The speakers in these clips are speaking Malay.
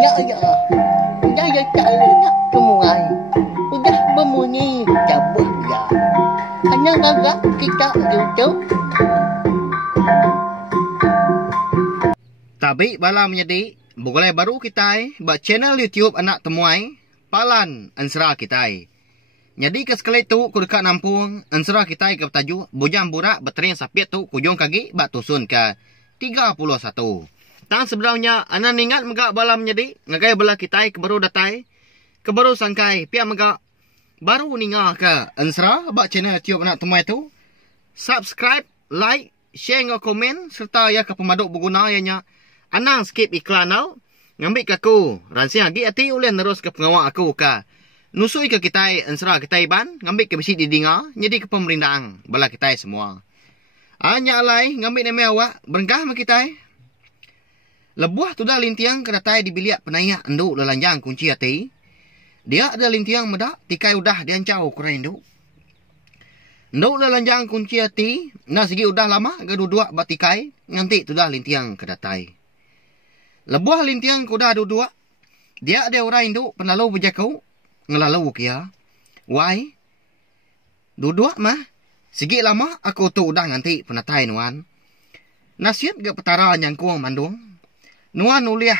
Ya ya. Udah ya caranya semua. Udah berbunyi cabut ya. Hanya agak kita duduk. Tapi bala menjadi boleh baru kita buat channel YouTube anak temuai palan ansra kita. Jadi ke sekali tu ku dekat nampung ansra kita ke tajuk bujang burak bertering sapiat tu kujung kaki bak tusun ke 31. Tang sebenarnya anak ingat megak bala menjadi ngagai bala kita ke baru datai ke baru sangkai pihak megak baru ningal ke ansra bak channel YouTube anak temuai tu subscribe, like, share ngau komen serta ya ke pemaduk berguna ianya anang skip iklan tau ngambil ke aku ransi lagi hati ulian terus ke pengawal aku ke nusui ke kita ansra kita ban ngambil ke besi didinga jadi ke pemerintahan bala kita semua hanya alai ngambil nama awak berengkah sama kita lebuah tu dah lintiang ke datai di biliak penayak enduk lelanjang kunci hati dia ada lintiang medak tikai udah diancau kurang enduk enduk lelanjang kunci hati nah segi udah lama gaduh-dua batikai nganti tu dah lintiang ke datai lebuah lintiang kuda dua dia ada orang induk penlalu berjakau ngelalu kia why dua mah segi lama aku tu udah nganti penatai nuan nasihat ke petara nyangkuang mandung nuan uliah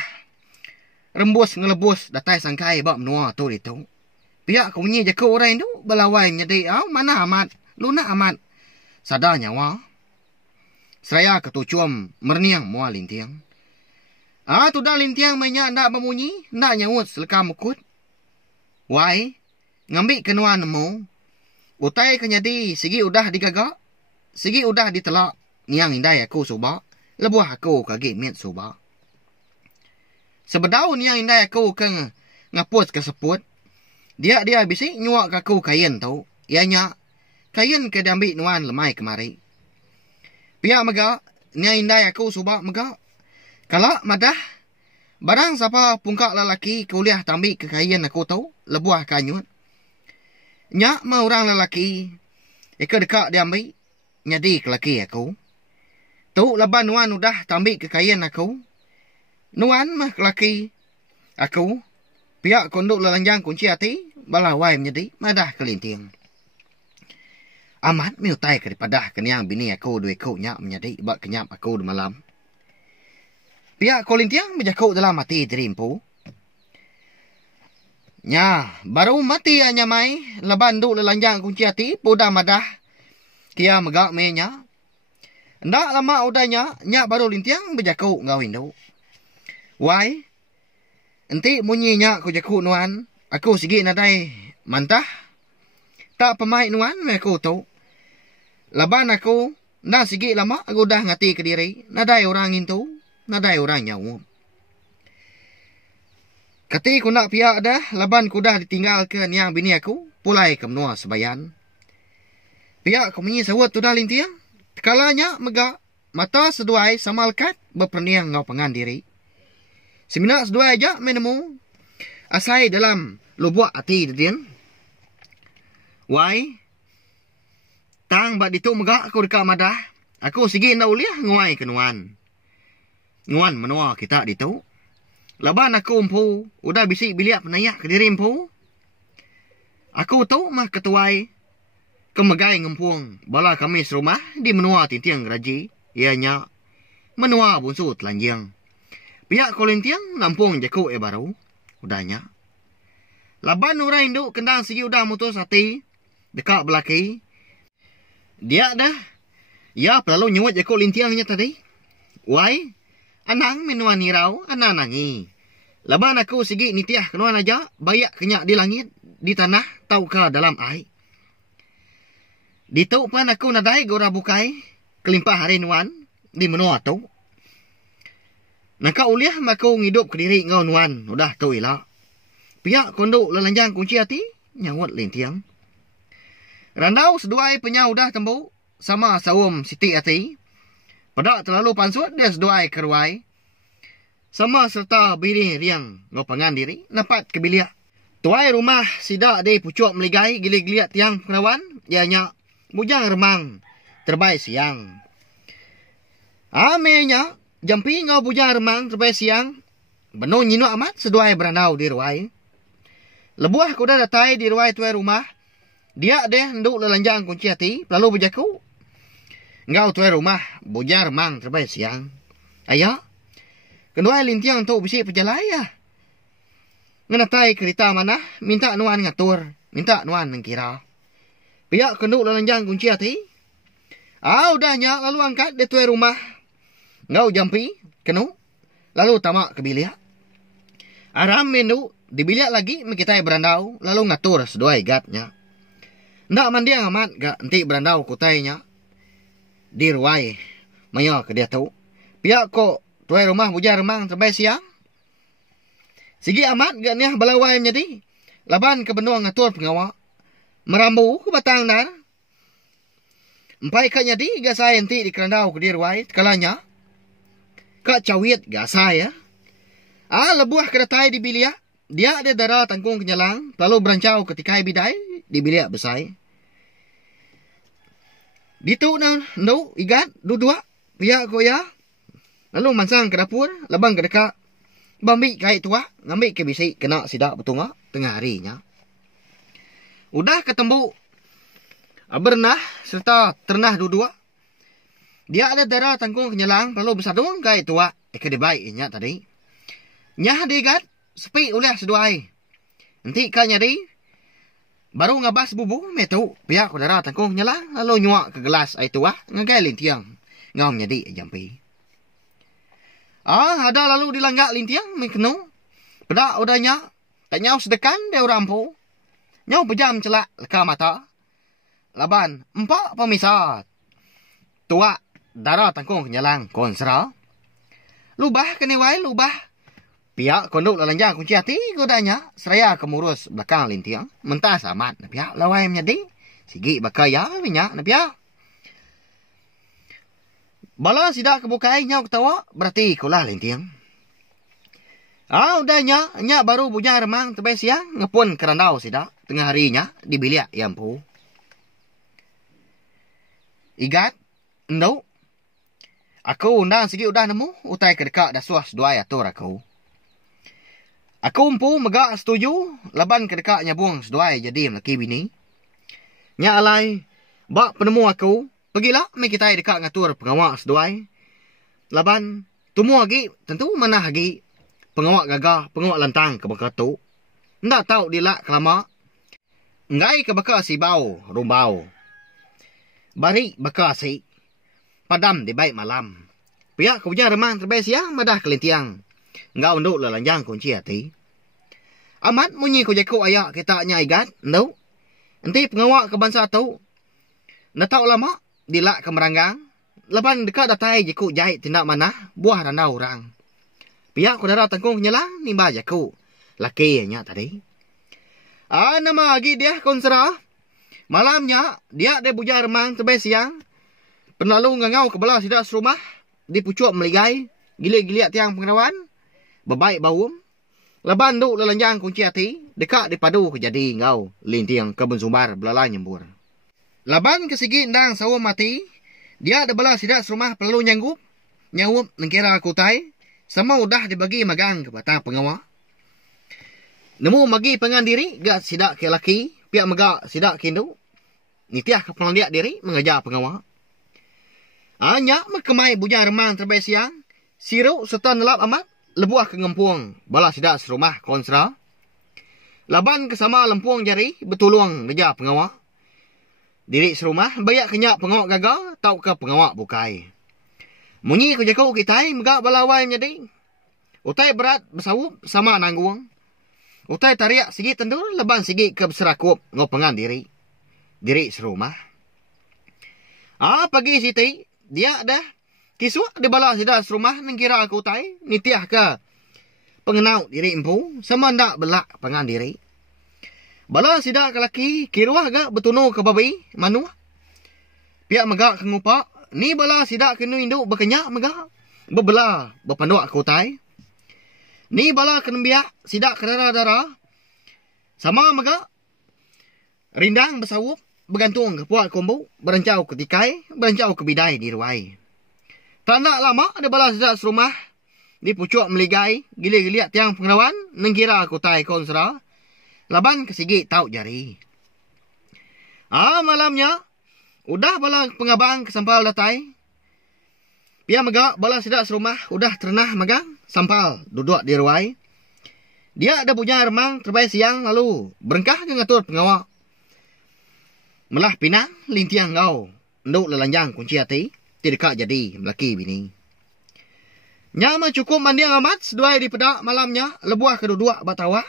rembus ngelebus datai sangkai bab menua tu itu pihak kau nyi jakau orang induk belawai nyedi mana amat luna amat sadar nyawa seraya ketucuam merniang mua lintiang tu dah lintiang mainnya ndak memunyi, ndak nyaut seleka mukut. Why? Ngambil kenuan nemu. Utai kenyadi, segi udah digagak, segi udah ditelak. Niang indai aku subak, lebuah aku kagik miet subak. Sebedau niang indai aku ke ngapus ke seput. Dia bisik nyuak ke aku kain tau. Ianya, kain ke diambil nuan lemai kemari. Pihak megak, niang indai aku subak megak. Kalau madah, barang siapa pungkak lelaki kuliah tambik kekayaan aku tahu, lebuah kanyut. Nyak mah orang lelaki, eka dekat diambil, nyadi ke laki aku. Tu leban nuan udah tambik kekayaan aku. Nuan mah ke laki aku, pihak konduk lelanjang kunci hati, balawai menjadi, madah kelinting. Amat miutai daripada kenyang bini aku dua kau nyak menjadi, bak kenyap aku di malam. Pihak kolintiang menjakuk dalam mati terimpu. Nya, baru mati hanya mai. Leban duk lelanjang kunci hati. Pudah madah. Kia megak menya. Ndak lama udahnya. Nya baru lintiang menjakuk ngawin duk. Why? Enti munyi nya ku jakuk nuan. Aku sigi nadai mantah. Tak pemaik nuan aku tu. Leban aku. Ndak sigi lama aku dah ngati ke diri. Nadai orang itu. Nadai orang nyawa. Kati ku nak pihak dah, laban ku dah ditinggal ke niang bini aku, pulai ke menua sebayan. Pihak ku menyi sawat tu dah lintiang. Kalanya megak, mata seduai sama lekat, berperniang ngau pengan diri. Semina seduai aja menemu, asai dalam lubuk hati dirian. Why? Tang bak dituk megak aku dekat madah, aku segi nak uliah nguai kenuan. Nguan menua kita ditu. Laban aku empu. Udah bisik biliak penayak ke diri empu. Aku tahu mah ketuai. Kemegai ngempung. Bala kami serumah di menua tintiang raji. Ianya menua bunsu telanjang. Pihak kolintiang nampung jakuk baru. Udahnya. Laban orang induk kendang segi udah mutus hati. Dekat belaki. Dia dah. Ya perlu nyuat jakuk lintiangnya tadi. Why? Anang menuan nirau, anang nangi. Laban aku sigi nitiah kenuan aja, bayak kenyak di langit, di tanah, tau ke dalam air. Dituk pan aku nadai gora bukai, kelimpah hari nuan, di menua tu. Naka uliah maku ngidup ke diri ngau nuan, udah tu ilah. Pihak konduk lelanjang kunci hati, nyawat lintiang. Randau seduai penyau udah tembu, sama sawum siti hati. Pada terlalu pansut, dia seduai keruai. Sama serta bini riang ngopangan diri, napat ke biliak. Tuai rumah sidak di pucuk meligai gili-giliat tiang perawan, ianya bujang remang, terbaik siang. Amenya, jampi ngau bujang remang terbaik siang, Benar nyinu amat seduai berandau di ruai. Lebuah kuda datai di ruai tuai rumah. Dia deh nduk lelanjang kunci hati. Lalu berjaku. Ngau tuai rumah. Bujar mang terbaik siang. Ayo. Kedua lintiang tu bisi perjalaya. Ngenatai kereta mana. Minta nuan ngatur. Minta nuan nengkira. Pihak kenduk lelanjang kunci hati. Udahnya lalu angkat di tuai rumah. Ngau jampi. Kenu. Lalu tamak ke bilik. Aram menu di bilik lagi kita berandau lalu ngatur seduai gatnya. Ndak mandiang amat gak enti berandau kutainya. Di ruai mayo ke dia tu. Pihak kok tuai rumah bujar remang terbaik siang. Sigi amat gak niah balawai menjadi. Laban ke benua ngatur pengawak. Merambu ke batang dar. Empai kak nyadi gak saya enti di kerandau ke di ruai. Kalanya. Kak cawit gak saya. Lebuah kedatai di bilik. Dia ada darah tangkung kenyalang. Lalu berancau ketika bidai di bilik besai. Ditu no igat dua pihak goya. Lalu mansang ke dapur. Labang ke dekat. Bambi kait tua. Ngambil ke bisi. Kena sidak betul ngak. Tengah harinya. Udah ketemu. Bernah. Serta ternah dua. Dia ada darah tangkung kenyalang. Lalu besar dong kait tua. Kedebaiknya tadi. Nyah digat, sepi oleh seduai. Nanti kak nyari, baru ngabas bubu, metu, pihak udara tangkung nyala, lalu nyuak ke gelas air tua, ngagai lintiang. Ngam nyadi jampi. Ada lalu dilanggak lintiang, mengkenu. Pedak udahnya, tak nyau sedekan, dia rampu. Nyau pejam celak, leka mata. Laban, empat pemisat. Tua, darah tangkung nyalang, konsera. Lubah kenewai, lubah. Pihak konduk lelanjang kunci hati godanya. Seraya kemurus belakang lintiang. Mentah samat. Pihak lawai menjadi. Sigi bakaya minyak. Pihak. Bala sidak kebukai nyau ketawa. Berarti kulah lintiang. Udahnya. Nyak baru bujang remang terbaik siang. Ngepun kerandau sidak. Tengah harinya. Di bilik yampu. Igat. Ndau. Aku undang sigi udah nemu. Utai kedekak dasuah seduai atur aku. Aku umpu megak setuju. Laban kedekak nyabung seduai jadi lelaki bini. Nya alai. Bak penemu aku. Pergilah me kita dekat ngatur pengawak seduai. Laban. Tumu lagi. Tentu mana lagi. Pengawak gagah. Pengawak lantang ke bakal tu. Ndak tahu dilak kelama. Ngai ke bakal si bau. Rumbau. Bari bakal si. Padam di baik malam. Pihak kepunyaan remang terbaik siang. Madah kelintiang. Enggak unduk lelanjang kunci hati. Amat munyi ko jaku ayak kita nyaigat. No. Nanti pengawak ke bangsa tu. Natau lama. Dilak ke meranggang. Lepan dekat datai jaku jahit tindak mana. Buah randau orang. Pihak ko darah tangkung nyelang. Nimba jaku. Lakinya tadi. Nama lagi dia konsera. Malamnya. Dia ada bujar remang terbaik siang. Penalu ngangau ke belah sidak serumah. Dipucuk meligai. Gilik-gilik tiang pengenawan. Bebaik bau. Laban duk lelanjang kunci hati. Dekat dipadu kejadi ngau. Lintiang kebun sumbar belalai nyembur. Laban kesigi ndang sawo mati. Dia ada belah sidak serumah perlu nyanggup. Nyawup nengkira kutai. Sama udah dibagi magang ke batang pengawa. Nemu magi pengan diri. Gak sidak ke laki. Pihak megak sidak kindu. Nitiah ke pengandiak diri. Mengajar pengawa. Nyak mekemai bujang remang terbaik siang. Siru serta nelap amat. Lebuah ke ngempuang. Bala sidak serumah konsera. Laban kesama lempuang jari. Betulung leja pengawak. Diri serumah. Bayak kenyak pengawak gagal. Tau ke pengawak bukai. Munyi ke jakau kitai. Megak balawai menjadi. Utai berat bersawup. Sama nangguang. Utai tariak sigi tendur. Leban sigi ke beserakup. Ngopengan diri. Diri serumah. Pagi siti. Dia dah. Kiswak di bala sidak serumah nengkira aku tai. Nitiah ke pengenau diri empu. Sama ndak belak pengan diri. Bala sidak ke laki. Kiruah ke betuno ke babi. Manu. Pihak megak ke ngupak. Ni bala sidak ke induk berkenyak megak. Bebelah berpandu aku tai. Ni bala ke nembiak. Sidak ke darah-darah. Sama megak. Rindang bersawup. Bergantung ke puak kombu. Berancau ke tikai. Berancau ke bidai di ruai. Tak nak lama ada bala sidak serumah. Di pucuk meligai, gili-gili tiang pengawan, nengkira aku tai konsra. Laban kesigi tau jari. Malamnya, udah bala pengabang kesampal datai. Pia megak bala sidak serumah, udah terenah megang, sampal, duduk di ruai. Dia ada punya remang terbaik siang lalu, berengkah ke ngatur pengawak. Melah pinang, lintiang ngau, nduk lelanjang kunci hati, tidak jadi melaki bini. Nyama cukup mandiang amat, seduai di pedak malamnya, lebuah kedua-dua batawah.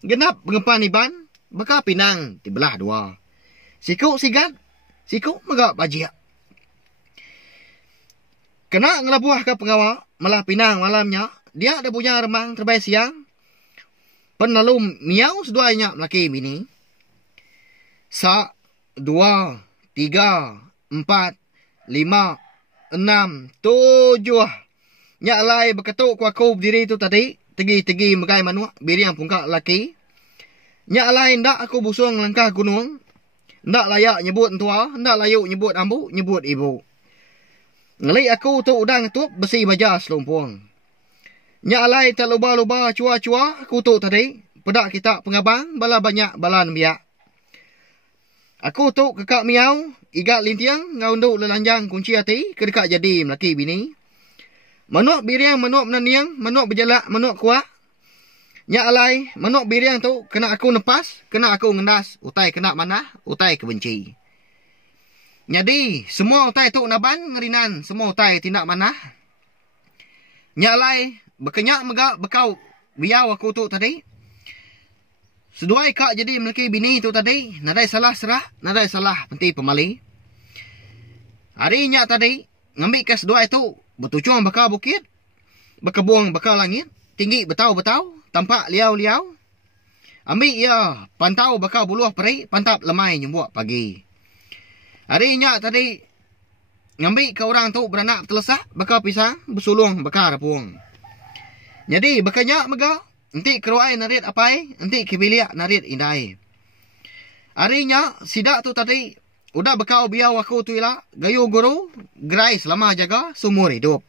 Genap pengepan iban, baka pinang dibelah dua. Siku sigat, siku megak bajia. Kena ngelabuah ke pengawal, malah pinang malamnya, dia ada punya remang terbaik siang. Penlalu miau seduanya melaki bini. 1, 2, 3, 4, 5, 6, 7. Nyak lai berketuk kuaku berdiri tu tadi. Tegi-tegi megai manuak, biri yang pungkak laki. Nyak lai ndak aku busung langkah gunung. Ndak layak nyebut tua, ndak layak nyebut ambu, nyebut ibu. Ngelik aku tu udang ngetup besi baja selumpung. Nyak alai tak luba-luba cua-cua aku tu tadi. Pedak kita pengabang, bala banyak balan biak. Aku tu kekak miau, igat lintiang, ngaunduk lelanjang kunci hati, kedekat jadi melaki bini. Manuk biriang, manuk menaniang, manuk berjalak, manuk kuat. Nyak alai, manuk biriang tu kena aku nepas, kena aku ngendas, utai kena manah, utai kebenci. Jadi, semua utai tu naban ngerinan, semua utai tindak manah. Nyak alai, berkenyak megak bekau biau aku tu tadi. Seduai kak jadi melaki bini tu tadi, nadai salah serah, nadai salah penti pemali. Hari nyak tadi, ngambil ke seduai tu, bertucung bakal bukit, berkebuang bakal langit, tinggi betau-betau, tampak liau-liau. Ambil ya, pantau bakal buluh peri, pantap lemai nyembuak pagi. Hari nyak tadi, ngambil ke orang tu beranak terlesak, bakal pisang, bersulung bakal rapuang. Jadi, bakal nyak megak, nanti keruai narit apai, nanti kebiliak narit indai. Hari nyak, sidak tu tadi, udah bakal biau aku tu ilah, gayu guru, gerai selama jaga, sumur hidup.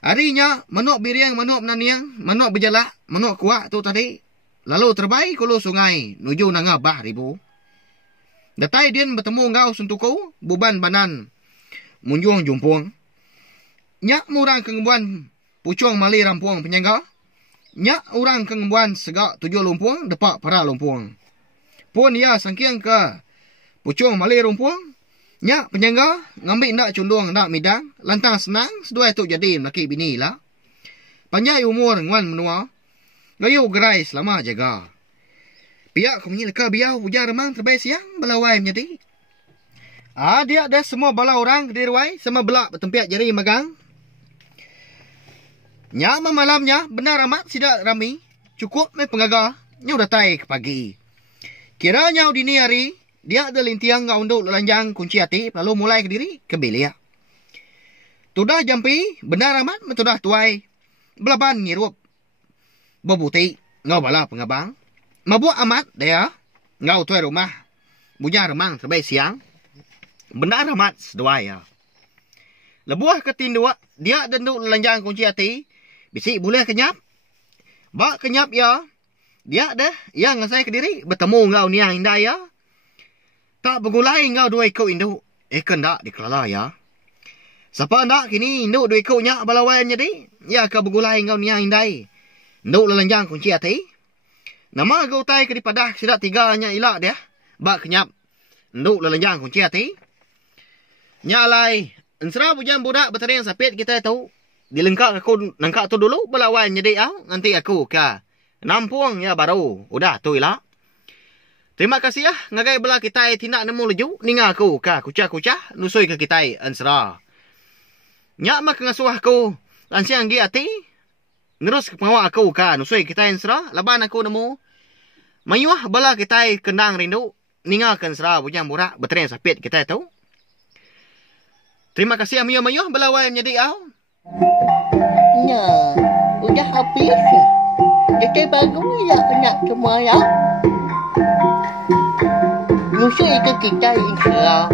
Harinya, manuk biriang, manuk menaniang, manuk berjalak, manuk kuat tu tadi. Lalu terbaik kulu sungai, nuju nanga bah ribu. Datai dia bertemu ngau suntuku, buban banan, munjung jumpung. Nyak murang kengembuan, pucung mali rampuang penyangga. Nyak orang kengembuan segak 7 lumpung, depak para lumpung. Pun ia sangkiang ke pucung mali rumpuang. Nyak penyangga, ngambil ndak cundung, ndak midang, lantang senang, seduai tu jadi melaki bini lah. Panjai umur nguan menua, gayu gerai selama jaga. Pihak kau menyilka biau, ujar remang terbaik siang, balawai menjadi. Dia ada semua bala orang di ruai, sama belak bertempiak jari magang. Nyak malamnya, benar amat sidak rami, cukup me pengaga, nyak udah tai ke pagi. Kiranya dini hari, dia ada lintiang ngau unduk lelanjang kunci hati, lalu mulai ke diri ke bilik. Tudah jampi, benar amat metudah tuai. Belaban ngirup. Bebuti, ngau bala pengabang. Mabuak amat, dia. Ngau tuai rumah. Bunya remang terbaik siang. Benar amat seduai ya. Lebuah ketindua, dia ada unduk lelanjang kunci hati. Bisik boleh kenyap. Bak kenyap ya. Dia ada, yang ngasai ke diri, bertemu ngau niang indah ya. Tak bergulai ngau 2 ekor induk. Kan tak dikelala ya. Siapa nak kini induk 2 ekornya balawan jadi. Ya ke bergulai ngau niang indai. Induk lelanjang kunci hati. Nama gau tai ke dipadah sidak 3 nya ilak dia. Bak kenyap. Induk lelanjang kunci hati. Nyalai. Ensera bujang budak bertering sapit kita tahu. Dilengkak aku nangkak tu dulu balawan jadi nanti aku ke Nampuang ya baru. Udah tu ilak. Terima kasih ya, ngagai bela kita tindak nemu leju, ninga aku ka kucah-kucah, nusui ke kita ansra. Nyak mak ngasuh aku, lansiang gi ati, ngerus ke pengawak aku ka nusui kita ansra, laban aku nemu. Mayuah bela kita kendang rindu, ninga ke ansra bujang burak, beteren sapit kita itu. Terima kasih amiyo mayuah bela wai menjadi au. Nah, udah habis ya. Jadi baru ya nak semua ya. Nusui ke kita insya.